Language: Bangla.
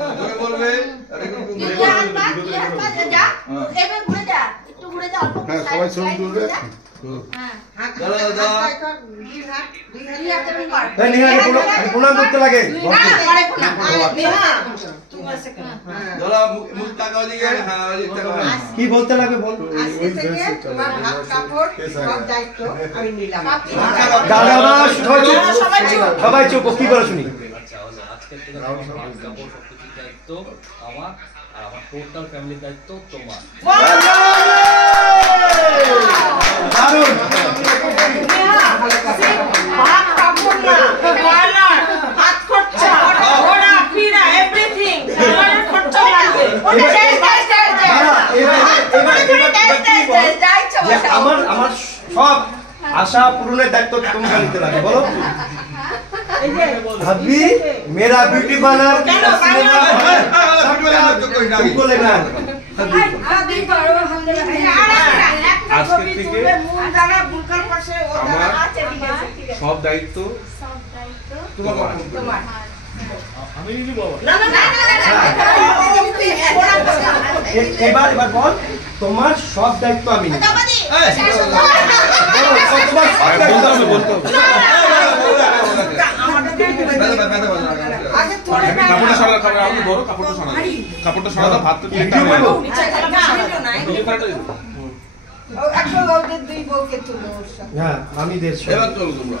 তোকে বলবে সবাই ছবি তুলবে। প্রণাম করতে লাগে। কি বলতে লাগে বল। সবাই চুপ, কি বলে শুনি। আজকের থেকে কাপড় সবকিছু দায়িত্ব আমার, আর আমার টোটাল ফ্যামিলির দায়িত্ব তোমার। আমার সব আশা পূরণের দায়িত্ব তোমাকে নিতে লাগে। বলো ভাবি মেরা বিউটি পার্লার আজকে থেকে আমার সব দায়িত্ব তোমার। আমি নিলি বাবা। এবার বল তোমার সব দায়িত্ব আমি নিই। কাপড়টা সরা ভাত তো হ্যাঁ আমি দেড় এবার চলো তোমরা।